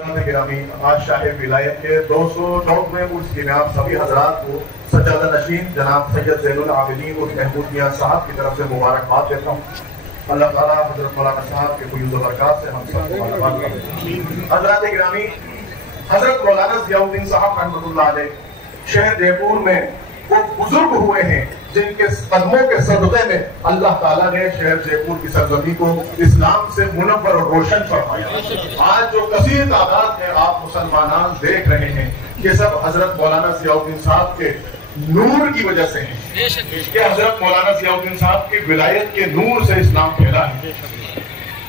गिरामी आज शाह विलायत के 209वें उर्स में आप सभी हजरात को सज्जादा नशीन जनाब सैयद ज़ैनुल आबिदीन और महमूद मियां साहब की तरफ से मुबारकबाद देता हूँ। अल्लाह ताला हजरत मौलाना साहब के फयूज़ व बरक़ात से हम सब मुबारकबाद करते हैं। हजरात गिरामी, हजरत मौलाना ज़ियाउद्दीन साहब रहमतुल्लाह अलैह शहर जयपुर में वो बुजुर्ग हुए हैं जिनके कदमों के सदक़े में अल्लाह ताला ने शहर जयपुर की सरजमी को इस्लाम से मुनव्वर और रोशन फरमाया। आज जो कसीर तादाद में आप मुसलमान देख रहे हैं ये सब हजरत मौलाना ज़ियाउद्दीन साहब के नूर की वजह से है कि हजरत मौलाना ज़ियाउद्दीन साहब की विलायत के नूर से इस्लाम फैला है।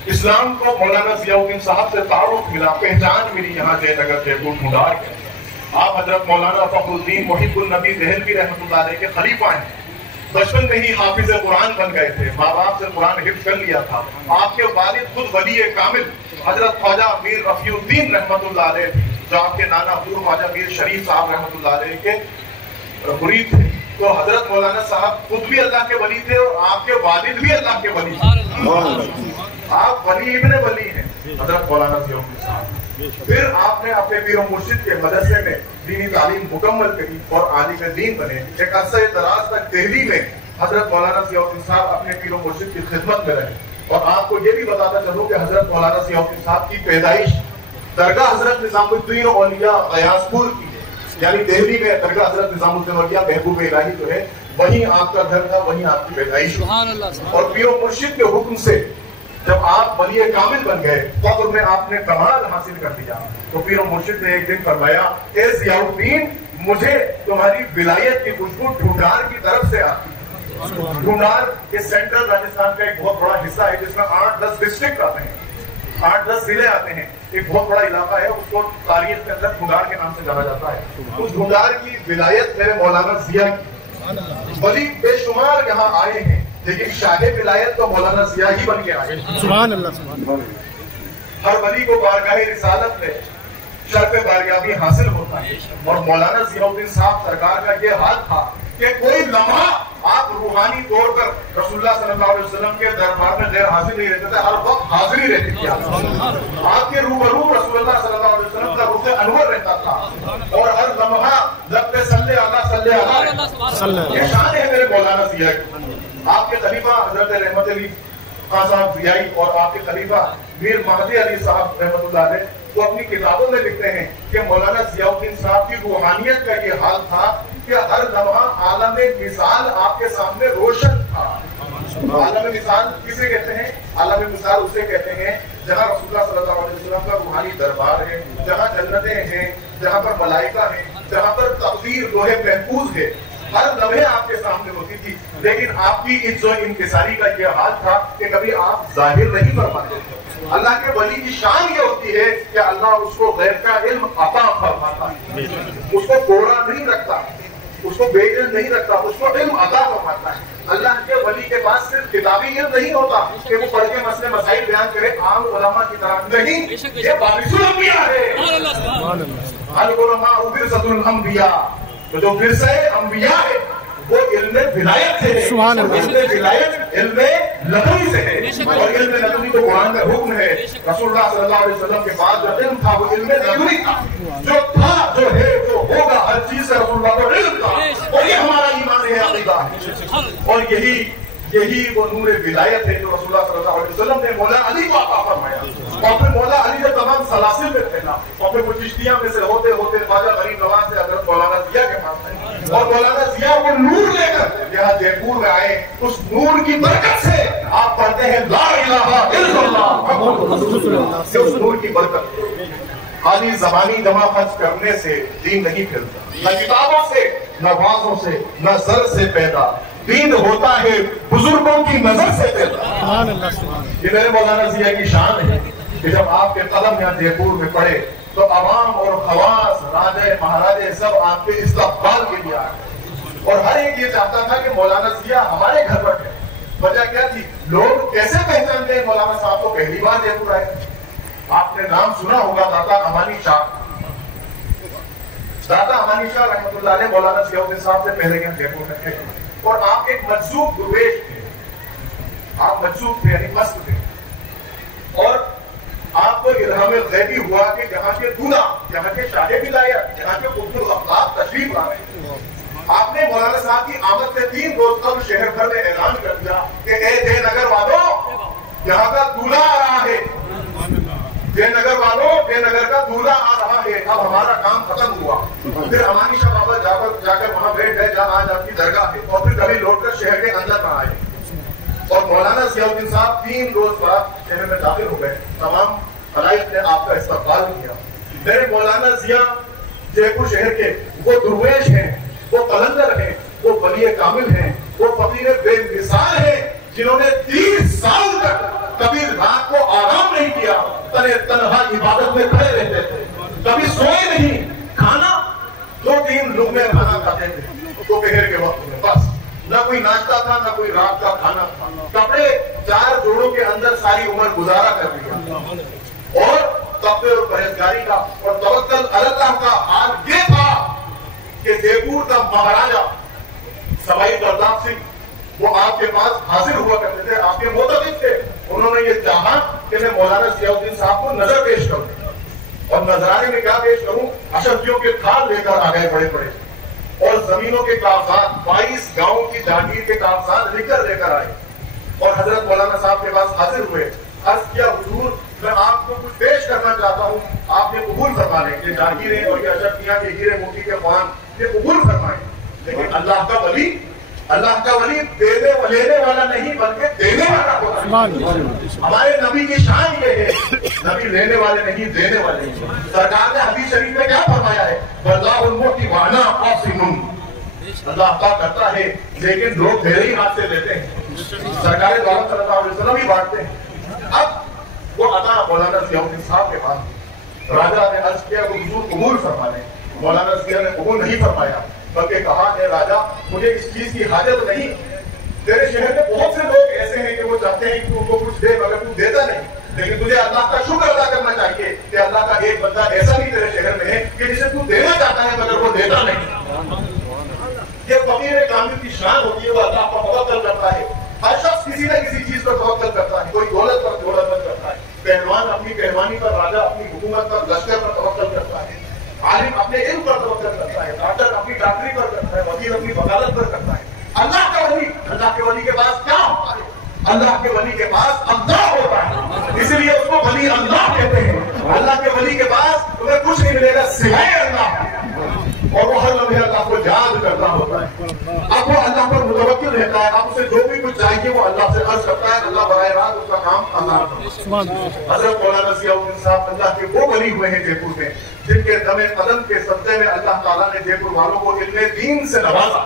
इस्लाम को मौलाना ज़ियाउद्दीन साहब से तारुफ मिला, पहचान मिली यहाँ जयनगर जयपुर मुंडार के। आप हजरत मौलाना फखरुद्दीन मुहिब्बुन नबी देहलवी रहमतुल्लाह अलैह के खलीफा हैं। बचपन में ही हाफिज कुरान बन गए थे, माँ बाप से कुरान हिफ्ज़ कर लिया था। आपके वालिद खुद वली कामिल हजरत ख्वाजा मीर रफीउद्दीन रहमतुल्लाह अलैह जो आपके नाना पूर्व ख्वाजा मीर शरीफ साहब रहमतुल्लाह अलैह के मुरीद थे। तो हजरत मौलाना साहब खुद भी अल्लाह के वली थे और आपके वालिद भी अल्लाह के वली थे। आप वली इब्ने वली हैं हजरत मौलाना ज़ियाउद्दीन साहब। फिर आपने अपने पीर मुर्शिद के मदरसे में दीनी तालीम मुकम्मल करी और आलिम दीन बने। एक अरसे दराज तक दिल्ली में हजरत मौलाना ज़ियाउद्दीन साहब अपने पीर मुर्शिद की खिदमत में रहे। और आपको ये भी बताता चलूं कि हजरत मौलाना ज़ियाउद्दीन साहब की पैदाइश दरगाह हजरत निज़ामुद्दीन औलिया गयासपुर की है, यानी दिल्ली में दरगाह हजरत निज़ामुद्दीन औलिया महबूब इलाही जो है वहीं आपका घर था, वहीं आपकी पैदाइश। और पीर मुर्शिद के हुक्म से जब आप वली कामिल बन गए कब्र में आपने कमाल हासिल कर दिया। तो पीर मुर्शिद ने एक दिन फरमाया, ए ज़ियाउद्दीन, मुझे तुम्हारी विलायत की खुशबू ढूंढार की तरफ से आती है। ढूंढार ये सेंट्रल राजस्थान का एक बहुत बड़ा हिस्सा है जिसमें 8-10 डिस्ट्रिक्ट आते हैं, 8-10 जिले आते हैं। एक बहुत बड़ा इलाका है, उसको तारीख के अंदर ढूंढार के नाम से जाना जाता है। उस ढूंढार की विलायत मेरे मौलाना ज़िया की। वली बेशुमार यहाँ आए हैं लेकिन शाहे विलायत तो मौलाना ज़िया ही बन के आए। सुभान अल्लाह, सुभान अल्लाह। हर वली को बारगाह रिसालत में शर्फ़ बारगाही हासिल होता है और मौलाना ज़ियाउद्दीन साहब सरकार का ये हाल था कि कोई लम्हा आप रूहानी तौर पर रसूलुल्लाह सल्लल्लाहु अलैहि वसल्लम के दरबार में गैर हाजिर नहीं रहते थे, हर वक्त हाजिरी रहती थी। आपके रूबरू रसूलुल्लाह सल्लल्लाहु अलैहि वसल्लम का रुख अनवर रहता था और हर लम्हा लब पे सल्ले अला ये शान है मेरे मौलाना ज़िया की। आपके खलीफा हजरत रहमत अली खान साहब ज़ियाई और आपके खलीफा मीर महदी अली साहब रहमतुल्लाह अलैह वो अपनी किताबों में लिखते हैं कि मौलाना ज़ियाउद्दीन साहब की रूहानियत का ये हाल था कि हर लम्हा आलम मिसाल आपके सामने रोशन था। आलम मिसाल किसे कहते हैं? आलम मिसाल उसे कहते हैं जहाँ रसूलुल्लाह सल्लल्लाहु अलैहि वसल्लम का रूहानी दरबार है, जहाँ जन्नतें हैं, जहाँ पर मलाइका है, जहाँ पर तक़दीर लोहे महफूज है। हर लम्हे आपके सामने होती थी, लेकिन आपकी इज्जत इंकिसारी का यह हाल था कि कभी आप जाहिर नहीं फरमाते थे। अल्लाह के वली की शान ये होती है कि अल्लाह उसको गैब का इल्म अता फरमाता है, उसको गोरा नहीं रखता, उसको बेइल्म नहीं रखता, उसको इल्म अता फरमाता है। अल्लाह के वली के पास सिर्फ किताबी इल्म नहीं होता कि वो पढ़ के मसले मसाइल बयान करे आम उलमा की तरह नहीं, ये वारिसुल अंबिया है। अल उलमा उबिरसतुल अंबिया, तो जो विरसे अंबिया है वो इल्मे विलायत से है। इल्मे विलायत इल्मे लदुनी से है और इल्मे लदुनी तो कुरान का हुक्म है। रसूलुल्लाह सल्लल्लाहु अलैहि वसल्लम के बाद जो इल्म था वो इल्मे लदुनी था, जो था, जो है, जो होगा, हर चीज से रसूलुल्लाह को इल्म था। और ये हमारा ईमान है, अकीदा है। और यही वो नूर विलायत है जो रसूलुल्लाह सल्लल्लाहु अलैहि वसल्लम ने मौला अली को अता फरमाया। और फिर मौला अली ने तमाम सलासिल में फैला और फिर वो चिश्तिया में से होते होते ख्वाजा गरीब नवाज से हजरत मौलाना ज़िया के पास आए और मौलाना ज़िया वो नूर लेकर यहाँ जयपुर में आए। उस नूर की बरकत से आप पढ़ते हैं ला इलाहा इल्लल्लाह। उस नूर की बरकत खाली ज़बानी जमा खर्च करने से दीन नहीं फैलता, न किताबों से, न वाज़ों से, न ज़र से पैदा दीन होता है बुजुर्गों की नजर से पैदा। ये मेरे मौलाना ज़िया की शान है कि जब आपके कदम यहाँ जयपुर में पड़े तो अवाम और खवास, राजे महाराजे सब आपके इस्तकबाल के लिए आए और हर एक ये चाहता था कि मौलाना ज़िया हमारे घर पर है। वजह क्या थी? लोग कैसे पहचानते हैं मौलाना साहब को? पहली बार जयपुर आए, आपने नाम सुना होगा दाता अमानी शाह। दाता अमानी शाह रहमतुल्लाह अलैह मौलाना ज़ियाउद्दीन साहब से पहले यहाँ जयपुर में थे और आप एक मजसूब दुर्वेश थे, आप मजसूब थे यानी मस्त थे। और आपको इल्हाम गैबी हुआ कि यहाँ के दूल्हा, यहाँ के शाहे विलायत, यहाँ के कुतुब अखलाक तशरीफ ला रहे हैं। आपने मौलाना साहब की आमद से 3 रोज कब शहर भर में ऐलान कर दिया कि ए जयनगर वालों, यहाँ का दूल्हा आ रहा है, जयनगर वालों, जयनगर का दूल्हा आ रहा है, अब हमारा काम खत्म हुआ। फिर अमानी शाह बाबा जाकर वहां बैठ गए जहाँ आज आपकी दरगाह है, और फिर कभी लौटकर शहर के अंदर न आए। और मौलाना जियाउद्दीन साहब 3 रोज बाद शहर में दाखिल हो गए। तमाम खलाइक ने आपका इस्तकबाल किया। मेरे मौलाना जिया जयपुर शहर के वो दुर्वेश हैं, वो कलंदर हैं, वो वली कामिल हैं, वो फकीर बेमिसाल हैं, जिन्होंने 30 साल तक कभी रात को आराम नहीं किया, तन्हा इबादत में खड़े रहते थे, कभी सोए नहीं, खाना 2-3 लुक़मे खाना खाते थे दोपहर के वक्त में, बस ना कोई नाश्ता था, ना कोई रात का खाना था। कपड़े 4 जोड़ों के अंदर सारी उम्र गुजारा कर लिया। और तक़वे और परहेजगारी का और तवक्कुल अल्लाह का हाल ये था कि जयपुर का महाराजा सवाई प्रताप सिंह वो आपके पास हाजिर हुआ करते थे, आपके मोतबिक थे। उन्होंने ये चाहा कि मैं मौलाना जियाउद्दीन साहब को नजर पेश करूं, और नजराने में क्या पेश करूं, अशरफियों के थाल लेकर आ गए बड़े बड़े, और जमीनों के कागजात 22 गांवों की जागीर के कागजात लेकर आए, और हजरत मौलाना साहब के पास हाजिर हुए। अर्ज किया, हुजूर मैं आपको कुछ पेश करना चाहता हूँ, आपने कबूल फरमा लें। ये जागीरें और ये अशरफियां के हीरे मोती के ख्वान ये कबूल फरमाए। लेकिन अल्लाह का वली देने लेने वाला नहीं बल्कि देने वाला होता है। हमारे नबी की शान ये है, नबी लेने वाले नहीं देने वाले। सरकार ने हदीस शरीफ में क्या फरमाया है, वल्लाहुल मुअति व अना क़ासिमुन, अल्लाह अता करता है लेकिन लोग मेरे ही हाथ से लेते हैं। सरकार द्वारा सल्लल्लाहु अलैहि वसल्लम ही बांटते हैं। अब वो अता मौलाना जियाउद्दीन साहब के पास राजा ने अर्ज किया कि हुजूर कबूल फरमा लें। मौलाना जिया ने कबूल नहीं फरमाया, बल्कि कहा है राजा मुझे इस चीज की हाजत नहीं, तेरे शहर में बहुत से लोग ऐसे हैं कि वो चाहते हैं कि उनको कुछ दे, मगर तू देता नहीं। लेकिन तुझे अल्लाह का शुक्र अदा करना चाहिए कि अल्लाह का एक बंदा ऐसा भी तेरे शहर में है कि जिसे तू देना चाहता है मगर वो देता नहीं। ये फकीर कामिल की शान होती है, वो अल्लाह पर तवक्कुल करता है। हर शख्स किसी न किसी चीज पर तवक्कुल करता है, कोई दौलत पर करता है, पहलवान अपनी पहलवानी पर, राजा अपनी हुकूमत पर, लश्कर पर तवक्कुल करता है, आलिम अपने इल्म पर तवक्कुल करता है, डॉक्टर अपनी डॉक्टरी पर करता है, वकील अपनी वकालत पर करता है। अल्लाह के वली के पास क्या होता है, अल्लाह के वली के पास अल्लाह होता है, इसलिए उसको वली अल्लाह कहते हैं। अल्लाह के वली के पास तुम्हें कुछ नहीं मिलेगा सिवाय अल्लाह, और वो हर लम्हे अल्लाह को याद करना होता है। अब वो अल्लाह पर मुतवक्किल रहता है, अब उसे जो भी कुछ चाहिए वो अल्लाह से अर्ज करता है, अल्लाह बराह रास्त उसका काम अल्लाह। हजरत मौलाना जियाउद्दीन साहब अल्लाह के वो वली हुए हैं जयपुर में, जिनके दमे कदम के सदक़े में अल्लाह ताला ने जयपुर वालों को इल्मे दीन से नवाजा।